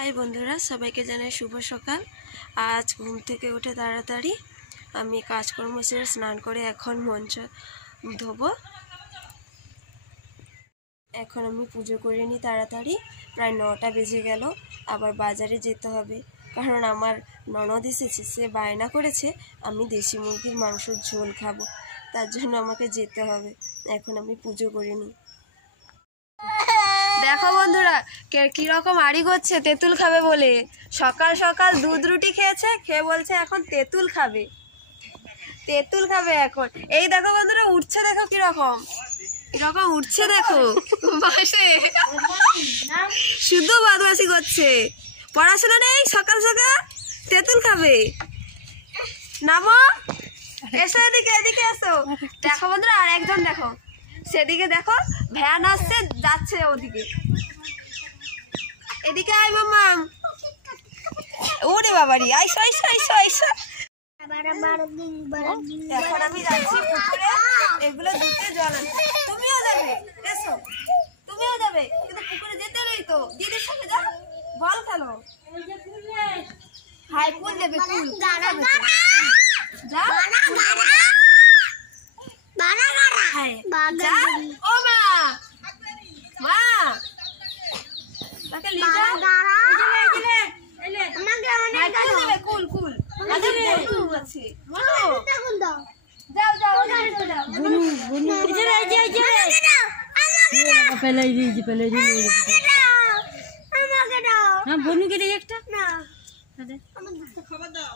High বন্ধুরা, সবাইকে জানাই শুভ সকাল। আজ ঘুম থেকে উঠে তাড়াতাড়ি আমি কাজকর্ম সেরে স্নান করে এখন মঞ্চ ধোবো। এখন আমি পুজো করে নিই তাড়াতাড়ি, প্রায় 9টা বেজে গেল। আবার বাজারে যেতে হবে, কারণ আমার ননদ এসেছে, সে বায়না করেছে আমি দেশি মুরগির মাংসের ঝোল খাবো, তার জন্য আমাকে যেতে হবে। এখন আমি পুজো করে নিই। দেখো বন্ধুরা কিরকম আড়ি করছে তেঁতুল খাবে বলে। সকাল সকাল দুধ রুটি খেয়েছে, খেয়ে বলছে এখন তেঁতুল খাবে, তেঁতুল খাবে এখন। এই দেখো বন্ধুরা উঠছে, দেখো কিরকম কিরকম উঠছে, দেখো বাসে শুধু বদমাশি করছে। পড়াশোনা নেই, সকাল সকাল তেঁতুল খাবে। নামো, এসো এদিকে, এদিকে এসো। দেখো বন্ধুরা আর একজন দেখো, সেদিকে দেখো ভ্যান আসছে, যাচ্ছে ওদিকে। এদিকে আয় মাম্মাম। ওরে বাবারি, আইসো আইসো আইসো আইসো। এখন আমি যাচ্ছি পুকুরে, এগুলো ধুতে জল আনতে। তুমিও যাবে, এসো তুমিও যাবে, কিন্তু পুকুরে যেতে নেই তো, দিদির সাথে যাও, বল খেলো। হাই ফুল দেবে, ফুল যা। ও মা, মা তাকে লিজা কুল কুল আছে, যাও যাও বনুকে দিয়ে একটা খবর দাও।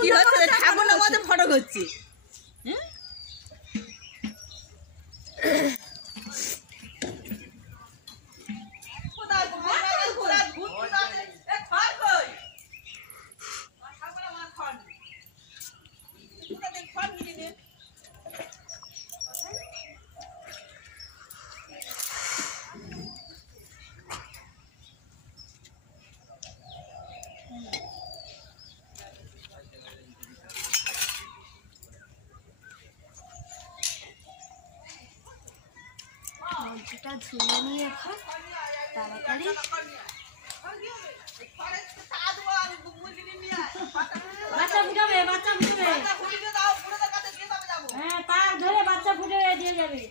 কি হচ্ছে ঠাকুরের মধ্যে ফটো করছি। মঞ্চটা ধুয়ে নিয়ে এখন তাড়াতাড়ি বাচ্চা ফুটাবে, বাচ্চা ফুটবে, হ্যাঁ তার ধরে বাচ্চা ফুটে দিয়ে যাবে।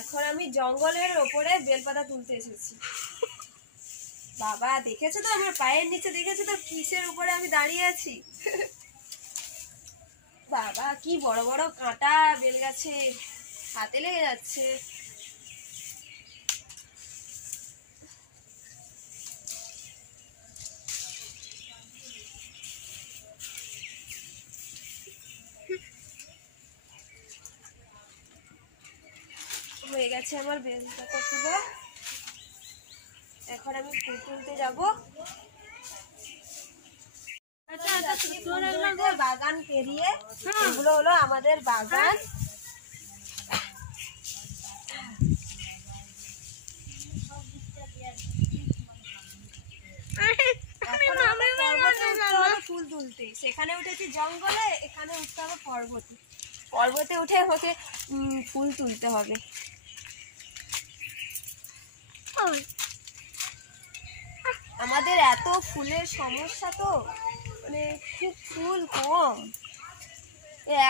এখন আমি জঙ্গলের ওপরে বেলপাতা তুলতে এসেছি। বাবা দেখেছো তো আমার পায়ের নিচে, দেখেছো তো কিসের উপরে আমি দাঁড়িয়ে আছি। বাবা কি বড় বড় কাঁটা বেল গাছে, হাতে লেগে যাচ্ছে। হয়ে গেছে আমার বেলপাতা তুলে, এখন আমি ফুল তুলতে যাবো। বাগান পেরিয়ে এগুলো হলো আমাদের বাগান। ফুল তুলতে সেখানে উঠেছি জঙ্গলে, এখানে উঠতে হবে পর্বতে। পর্বতে উঠে আমাকে ফুল তুলতে হবে। আমাদের এত ফুলের সমস্যা তো, মানে খুব ফুল কম।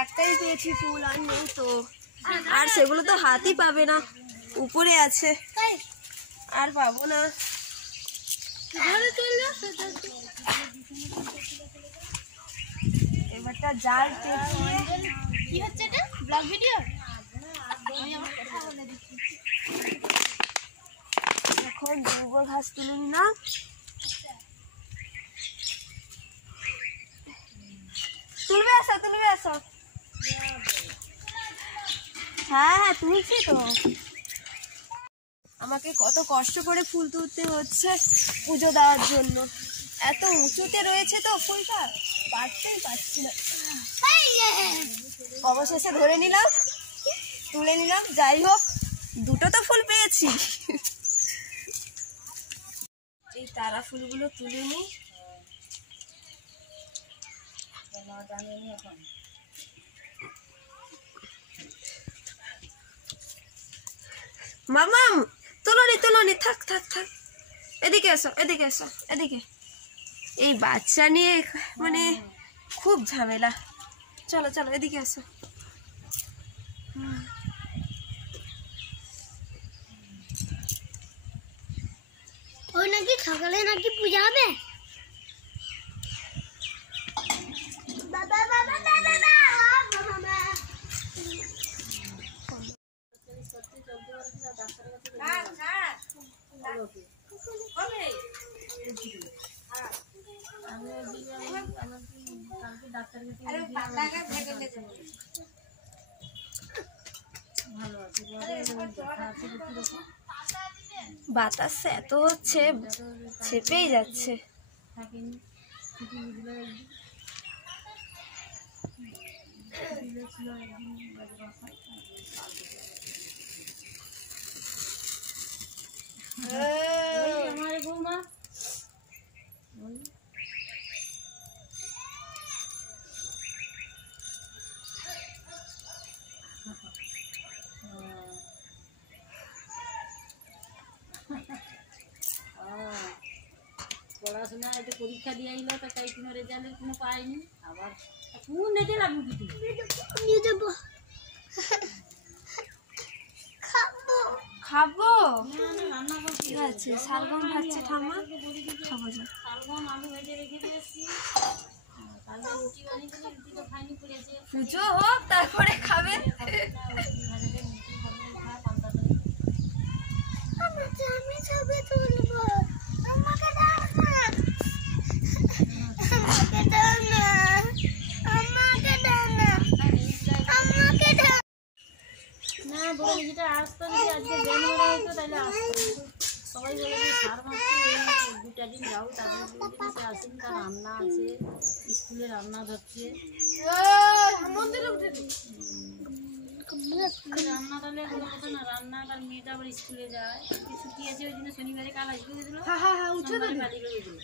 একটাই পেয়েছি ফুল, আর নেই তো, আর সেগুলো তো হাতই পাবে না, উপরে আছে, আর পাবো না। এবারটা জাল টেনে কি হচ্ছে, এটা ব্লগ ভিডিও। এখন দুর্বল ঘাস তুলে নিলাম। তুলবে আসো। হ্যাঁ তুলছি তো। আমাকে কত কষ্ট করে ফুল তুলতে হচ্ছে পুজো দেওয়ার জন্য। এত উঁচুতে রয়েছে তো ফুলটা, পারতেই পারছি না। অবশেষে ধরে নিলাম, তুলে নিলাম। যাই হোক, দুটো তো ফুল পেয়েছি। এই তারা ফুলগুলো তুলে নিই। মামাম তুলনি থাক। এদিকে এসো। এই বাচ্চা নিয়ে মানে খুব ঝামেলা। চলো এদিকে এসো। ওই নাকি সকালে নাকি পূজা হবে। বাতাস এত হচ্ছে, ছেপেই যাচ্ছে। পড়াশোনা একটু পরীক্ষা দিয়ে আইলো, তো তাই কোনো রেজাল্টের কোনো পাইনি। আবার কোন রেজাল্ট আমি কিছু খাবো। রান্না করছি। ঠিক আছে, শালগম ভাজছে ঠাম্মা, খাবো যা। শালগম আলু ভেজে রেখে দিয়েছি। কালকে রুটি বানিয়েছিলি, রুটি তো খাইনি, পড়েছে। পুজো হোক তারপরে খাবে। আমি ছবি তুলবো, আমাকে দাও না। না বলে যেটা আসতো, যদি আজকে জানুয়ারি হতো তাহলে আসতো। সবাই বলে যে সার মাসে দুটা দিন যাও, তারপরে আসেন, তার রান্না আছে, স্কুলে রান্না ধরছে। রান্না তাহলে কোনো কথা না, রান্না তার মেয়েটা আবার স্কুলে যায়, ছুটি আছে ওই জন্য শনিবারে কাল আসবে গেছিল, বাড়ি করে গেছিল।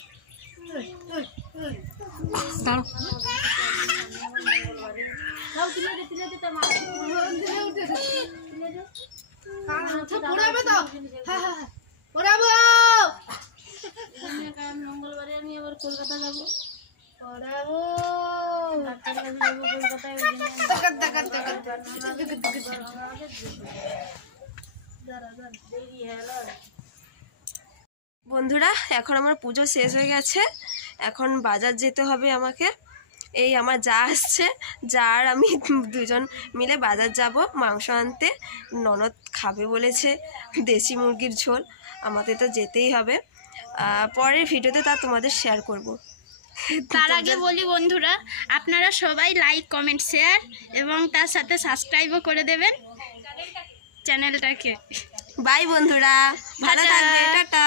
মঙ্গলবারে আমি আবার কলকাতা যাবো, ডাক্তারের কাছে যাবো কলকাতায়। বন্ধুরা, এখন আমার পুজো শেষ হয়ে গেছে, এখন বাজার যেতে হবে আমাকে। এই আমার যা আসছে, যা আর আমি দুজন মিলে বাজার যাব মাংস আনতে। ননদ খাবে বলেছে দেশি মুরগির ঝোল, আমাদের তো যেতেই হবে। পরের ভিডিওতে তা তোমাদের শেয়ার করব। তার আগে বলি বন্ধুরা, আপনারা সবাই লাইক, কমেন্ট, শেয়ার এবং তার সাথে সাবস্ক্রাইবও করে দেবেন চ্যানেলটাকে। বাই বন্ধুরা, ভালো থাকবে, টাটা।